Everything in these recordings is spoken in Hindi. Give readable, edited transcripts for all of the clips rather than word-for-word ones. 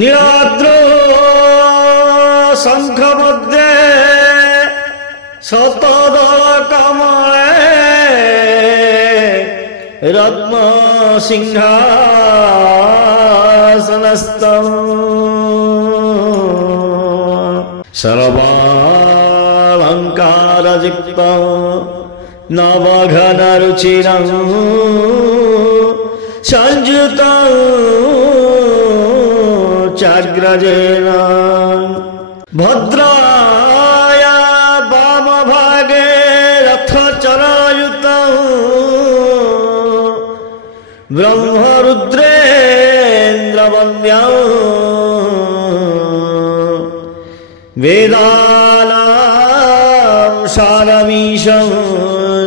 নীলাদ্র শঙ্খ মধ্যে শতদল কমলে রত্ন সিংহাসনস্থ সর্বালঙ্কারযুক্ত নবঘন রুচিরং संयुत चाग्रजेन भद्राया वाम भागे रथचरायुत ब्रह्मरुद्रेन्द्रवन्द्यं वेदानां सारमीशं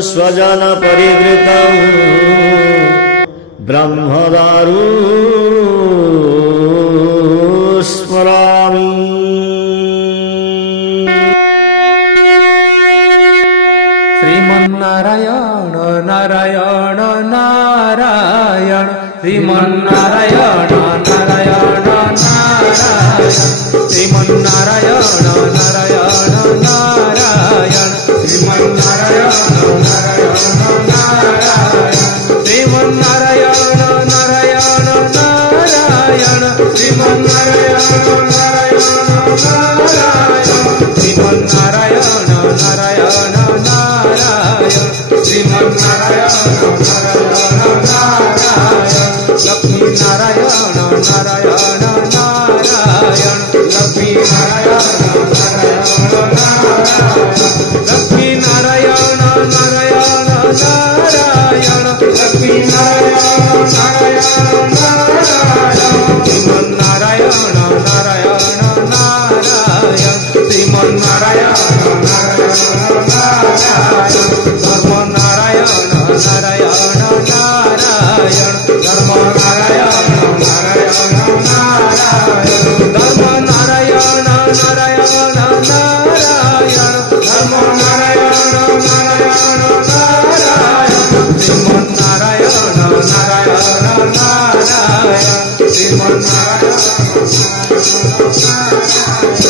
स्वजन परिवृतं ब्रह्मदारु स्मरामि। श्रीमन्नारायण नारायण नारायण श्रीमन्नारायण नारायण नारायण श्रीमन्नारायण नारायण नारायण श्रीमन्नारायण नारायण नारायण श्रीमन्नारायण नारायण नारायण श्रीमन्नारायण नारायण नारायण श्रीमन्नारायण नारायण नारायण श्रीमन्नारायण नारायण नारायण लक्ष्मी नारायण नारायण नारायण लक्ष्मी नारायण नारायण नारायण लक्ष्मी नारायण नारायण नारायण लक्ष्मी नारायण नारायण नारायण श्रीमन्नारायण नारायण नारायण श्रीमन्नारायण नारायण नारायण धर्म नारायण नारायण नारायण धर्म नारायण नारायण नारायण धर्म नारायण नारायण नारायण धर्म नारायण नारायण नारायण श्रीमन्नारायण नारायण नारायण श्रीमन्नारायण नारायण